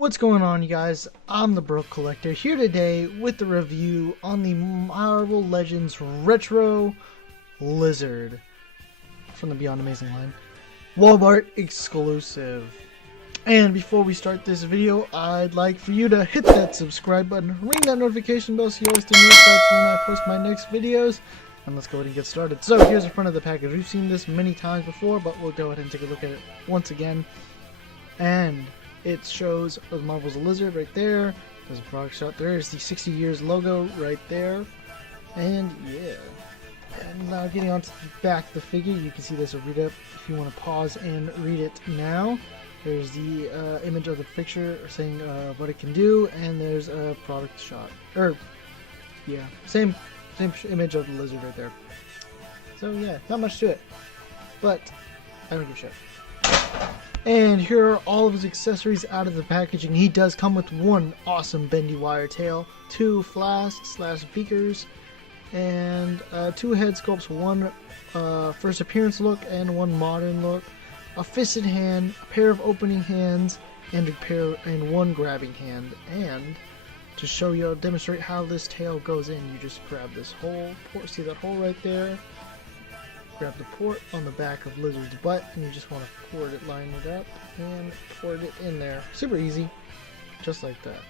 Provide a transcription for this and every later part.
What's going on, you guys? I'm the Broke Collector here today with the review on the Marvel Legends Retro Lizard from the Beyond Amazing line. Walmart exclusive. And before we start this video, I'd like for you to hit that subscribe button, ring that notification bell so you always stay notified when I post my next videos. And let's go ahead and get started. So here's the front of the package. We've seen this many times before, but we'll go ahead and take a look at it once again. And it shows Marvel's Lizard right there. There's a product shot. There's the 60 Years logo right there. And yeah. And now getting on to the back of the figure, you can see there's a read up if you want to pause and read it now. There's the image of the picture saying what it can do, and there's a product shot. Yeah, same image of the lizard right there. So yeah, not much to it, but I don't give a shit. And here are all of his accessories out of the packaging. He does come with one awesome bendy wire tail, two flasks/beakers, and two head sculpts, one first appearance look and one modern look, a fisted hand, a pair of opening hands, and one grabbing hand. And to show you, demonstrate how this tail goes in, you just grab this hole, see that hole right there? Grab the port on the back of Lizard's butt, and you just want to port it, line it up, and port it in there. Super easy, just like that.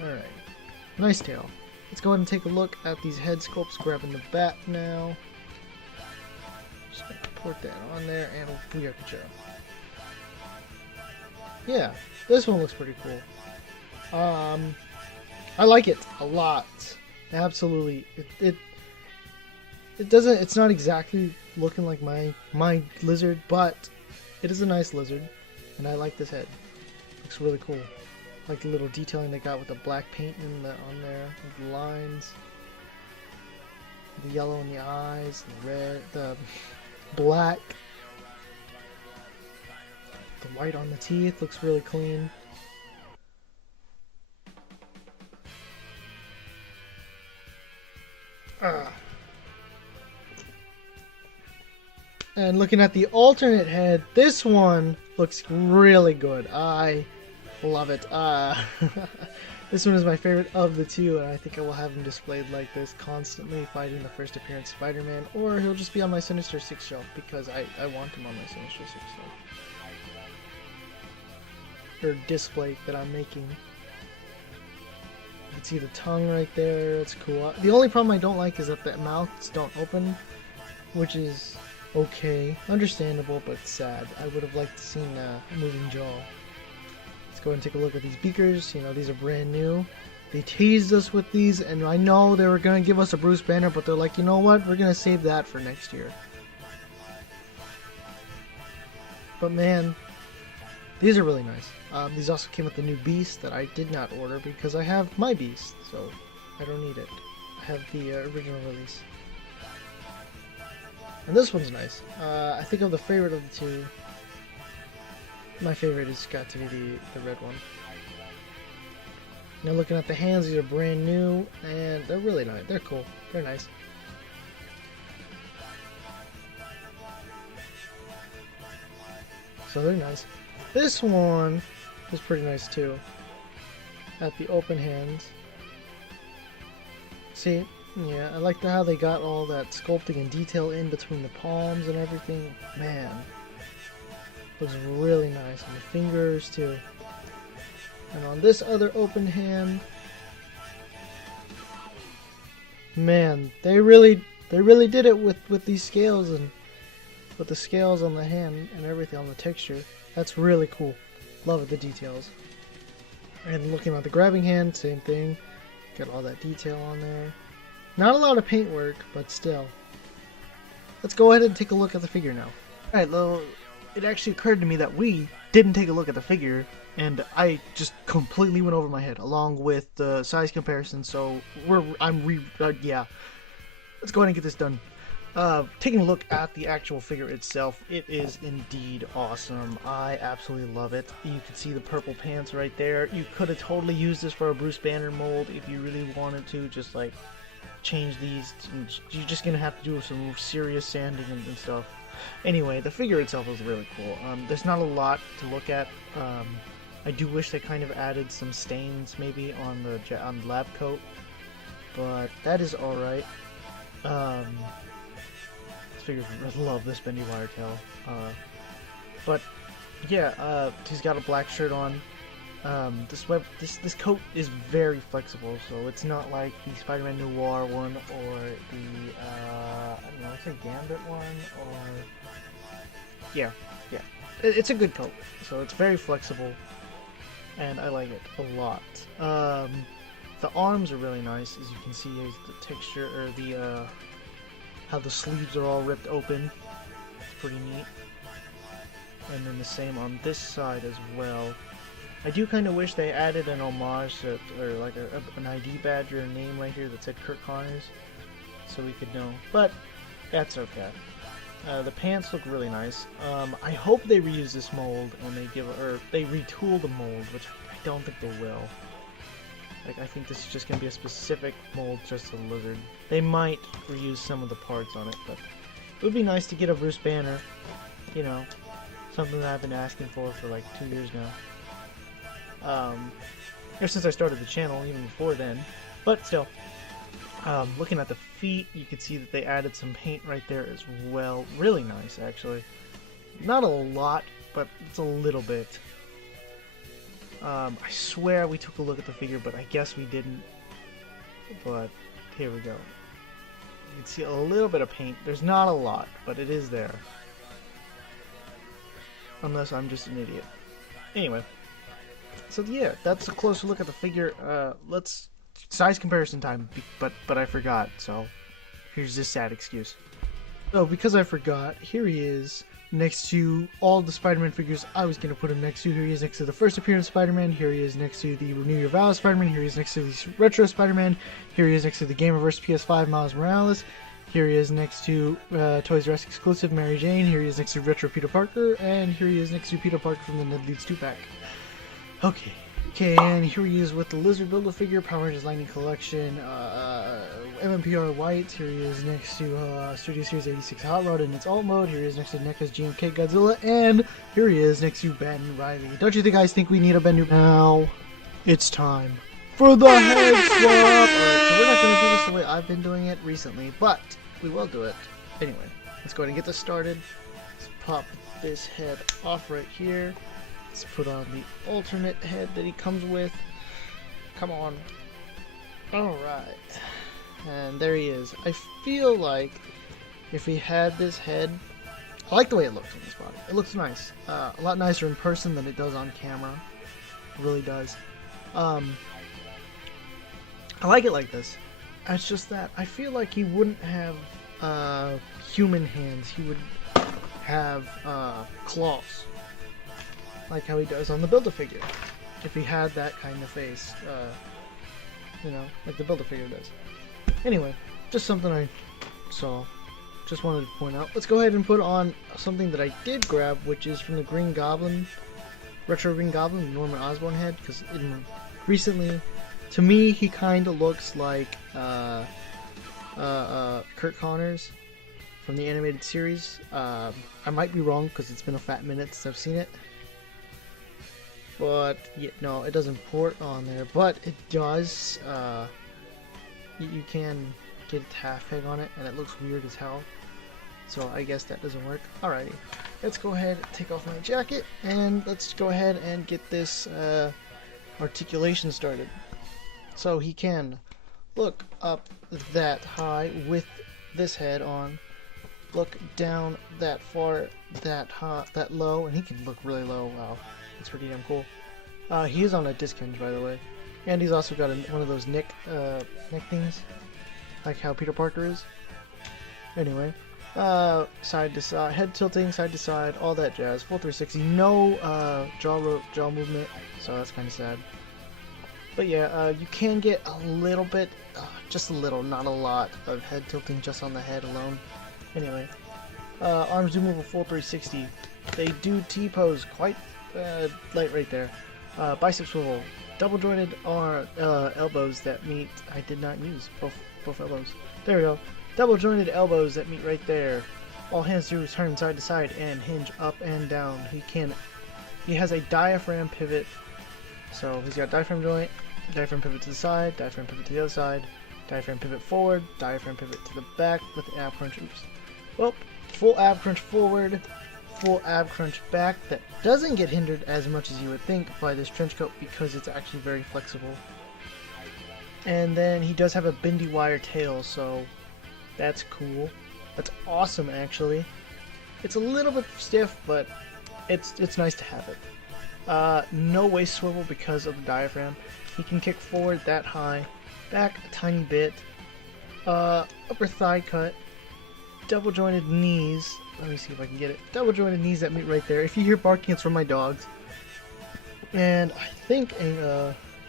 Alright, nice tail. Let's go ahead and take a look at these head sculpts, grabbing the bat now. Just gonna port that on there, and booyah. Yeah, this one looks pretty cool. I like it a lot. Absolutely. It's not exactly looking like my lizard, but it is a nice lizard, and I like this head. Looks really cool. Like the little detailing they got with the black paint on there, with the lines, the yellow in the eyes, the red, the black, the white on the teeth. Looks really clean. And looking at the alternate head, this one looks really good. I love it. This one is my favorite of the two, and I think I will have him displayed like this, constantly fighting the first appearance Spider-Man, or he'll just be on my Sinister Six shelf, because I want him on my Sinister Six shelf. Or display that I'm making. You can see the tongue right there, it's cool. The only problem I don't like is that the mouths don't open, which is okay, understandable, but sad. I would have liked to see a moving jaw. Let's go ahead and take a look at these beakers. You know, these are brand new. They teased us with these, and I know they were going to give us a Bruce Banner, but they're like, you know what, we're going to save that for next year. But man, these are really nice. These also came with the new Beast that I did not order because I have my Beast, so I don't need it. I have the original release. And this one's nice. I think I'm the favorite of the two. My favorite has got to be the red one. Now looking at the hands, these are brand new, and they're really nice. They're cool. They're nice. So they're nice. This one is pretty nice too. At the open hands. See? Yeah, I like how they got all that sculpting and detail in between the palms and everything. Man, looks really nice on the fingers too. And on this other open hand, man, they really did it with these scales and with the scales on the hand and everything on the texture. That's really cool. Love it, the details. And looking at the grabbing hand, same thing. Got all that detail on there. Not a lot of paint work, but still. Let's go ahead and take a look at the figure now. Alright, well, it actually occurred to me that we didn't take a look at the figure, and I just completely went over my head, along with the size comparison, so yeah. Let's go ahead and get this done. Taking a look at the actual figure itself, it is indeed awesome. I absolutely love it. You can see the purple pants right there. You could have totally used this for a Bruce Banner mold if you really wanted to, just like change these. You're just gonna have to do some serious sanding and stuff. Anyway, the figure itself is really cool. There's not a lot to look at. I do wish they kind of added some stains maybe on the lab coat, but that is all right. This figure, I love this bendy wire tail. But yeah, he's got a black shirt on. This coat is very flexible, so it's not like the Spider-Man Noir one or the I don't know, I'd say Gambit one, or yeah, it's a good coat. So it's very flexible, and I like it a lot. The arms are really nice, as you can see, as the texture or the how the sleeves are all ripped open. It's pretty neat. And then the same on this side as well. I do kind of wish they added an homage to, or like an ID badge or a name right here that said Curt Connors, so we could know. But that's okay. The pants look really nice. I hope they reuse this mold and they retool the mold, which I don't think they will. Like, I think this is just gonna be a specific mold just to Lizard. They might reuse some of the parts on it, but it would be nice to get a Bruce Banner. You know, something that I've been asking for like 2 years now. Ever since I started the channel, even before then. But still, looking at the feet, you can see that they added some paint right there as well. Really nice, actually. Not a lot, but it's a little bit. I swear we took a look at the figure, but I guess we didn't. But here we go. You can see a little bit of paint. There's not a lot, but it is there. Unless I'm just an idiot. Anyway. So yeah, that's a closer look at the figure. Let's size comparison time, but I forgot. So here's this sad excuse. So because I forgot, here he is next to all the Spider-Man figures I was gonna put him next to. Here he is next to the first appearance Spider-Man. Here he is next to the Renew Your Vows Spider-Man. Here he is next to the Retro Spider-Man. Here he is next to the Gamerverse PS5 Miles Morales. Here he is next to Toys R Us exclusive Mary Jane. Here he is next to Retro Peter Parker, and here he is next to Peter Parker from the Ned Leeds 2-pack. Okay, and here he is with the Lizard Build-A-Figure, Power Rangers Lightning Collection, MMPR White. Here he is next to Studio Series 86 Hot Rod in its alt mode. Here he is next to NECA's GMK Godzilla, and here he is next to Ben Riley. Don't you guys think we need a Ben new? Now, it's time for the head swap! Alright, so we're not going to do this the way I've been doing it recently, but we will do it. Anyway, let's go ahead and get this started. Let's pop this head off right here. Let's put on the alternate head that he comes with. Come on. Alright. And there he is. I feel like if he had this head... I like the way it looks on this body. It looks nice. A lot nicer in person than it does on camera. It really does. I like it like this. It's just that I feel like he wouldn't have human hands. He would have claws. Like how he does on the Build-A-Figure. If he had that kind of face, you know, like the Build-A-Figure does. Anyway, just something I saw. Just wanted to point out. Let's go ahead and put on something that I did grab, which is from the Green Goblin, Retro Green Goblin, the Norman Osborn head, because recently, to me, he kind of looks like Curt Connors from the animated series. I might be wrong, because it's been a fat minute since I've seen it. But, yeah, no, it doesn't port on there, but it does, you can get a half peg on it, and it looks weird as hell, so I guess that doesn't work. Alrighty, let's go ahead and take off my jacket, and let's go ahead and get this, articulation started. So he can look up that high with this head on, look down that far, that high, that low, and he can look really low. Wow. It's pretty damn cool. He is on a disc hinge, by the way, and he's also got one of those neck things, like how Peter Parker is. Anyway, side to side, head tilting, side to side, all that jazz. Full 360, no jaw movement, so that's kind of sad. But yeah, you can get a little bit, just a little, not a lot, of head tilting just on the head alone. Anyway, arms do move a full 360. They do T-pose quite light right there. Bicep swivel, double jointed elbows that meet. I did not use both elbows. There we go. Double jointed elbows that meet right there. All hands do turn side to side and hinge up and down. He has a diaphragm pivot So he's got diaphragm joint, diaphragm pivot to the side, diaphragm pivot to the other side, diaphragm pivot forward, diaphragm pivot to the back with the ab crunch. Oops. Well, full ab crunch forward, full ab crunch back. That doesn't get hindered as much as you would think by this trench coat because it's actually very flexible. And then he does have a bendy wire tail, so that's cool. That's awesome, actually. It's a little bit stiff, but it's nice to have it. No waist swivel because of the diaphragm. He can kick forward that high, back a tiny bit. Upper thigh cut, double jointed knees. Let me see if I can get it. Double jointed knees that meet right there. If you hear barking, it's from my dogs. And I think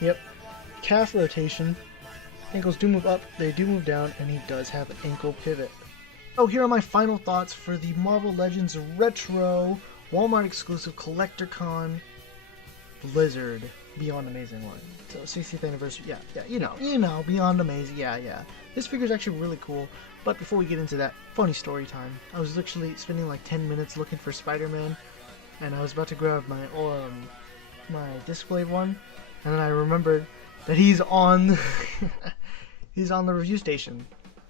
yep, calf rotation. Ankles do move up, they do move down, and he does have an ankle pivot. Oh, here are my final thoughts for the Marvel Legends Retro Walmart exclusive Collector Con Blizzard Beyond Amazing one. So 60th anniversary, yeah, you know, Beyond Amazing, yeah. This figure is actually really cool. But before we get into that, funny story time. I was literally spending like 10 minutes looking for Spider-Man, and I was about to grab my my Discblade one, and then I remembered that he's on he's on the review station.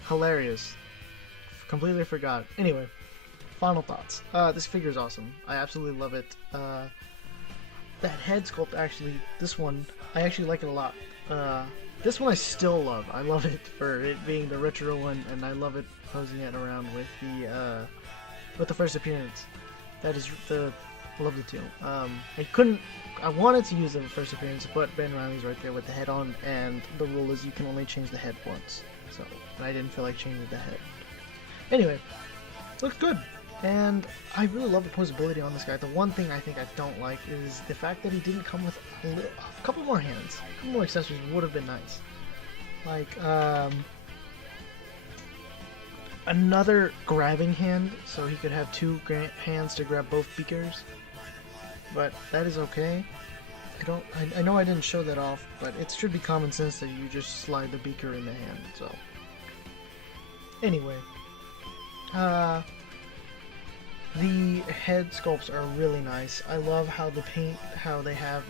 Hilarious. Completely forgot. Anyway, final thoughts. This figure is awesome. I absolutely love it. That head sculpt, actually, this one, I actually like it a lot. This one I still love. I love it for it being the retro one, and I love it posing it around with the first appearance. That is I love the two. I wanted to use the first appearance, but Ben Reilly's right there with the head on, and the rule is you can only change the head once. So I didn't feel like changing the head. Anyway, looks good, and I really love the posability on this guy. The one thing I think I don't like is the fact that he didn't come with a couple more hands. A couple more accessories would have been nice. Like, another grabbing hand, so he could have two hands to grab both beakers. But that is okay. I know I didn't show that off, but it should be common sense that you just slide the beaker in the hand, so. Anyway. The head sculpts are really nice. I love how they have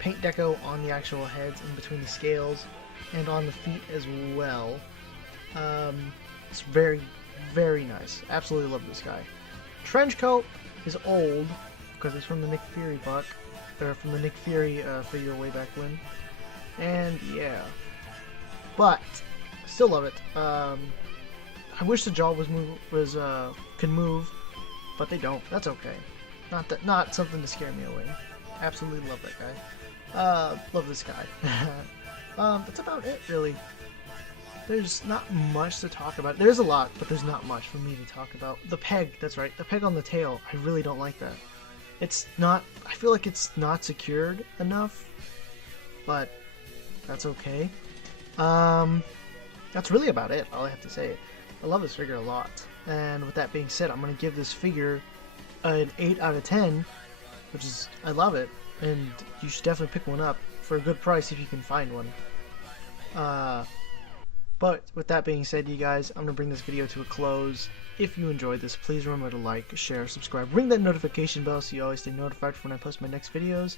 paint deco on the actual heads in between the scales and on the feet as well. It's very, very nice. Absolutely love this guy. Trench coat is old because it's from the Nick Fury buck, or from the Nick Fury figure way back when. And yeah, but still love it. I wish the jaw could move, but they don't. That's okay. Not something to scare me away. Absolutely love that guy. Love this guy. That's about it, really. There's not much to talk about. There's a lot, but there's not much for me to talk about. The peg, that's right. The peg on the tail, I really don't like that. It's not, I feel like it's not secured enough, but that's okay. That's really about it, all I have to say. I love this figure a lot. And with that being said, I'm going to give this figure an 8 out of 10, which is, I love it. And you should definitely pick one up for a good price if you can find one. But with that being said, you guys, I'm going to bring this video to a close. If you enjoyed this, please remember to like, share, subscribe, ring that notification bell so you always stay notified when I post my next videos.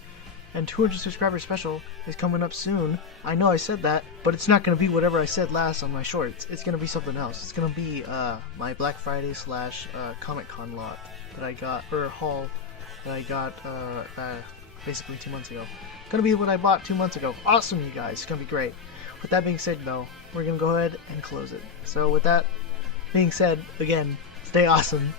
And 200 subscriber special is coming up soon. I know I said that, but it's not going to be whatever I said last on my shorts. It's going to be something else. It's going to be my Black Friday / Comic Con lot that I got, or haul that I got basically 2 months ago. Going to be what I bought 2 months ago. Awesome, you guys. It's going to be great. With that being said, though, we're going to go ahead and close it. So with that being said, again, stay awesome.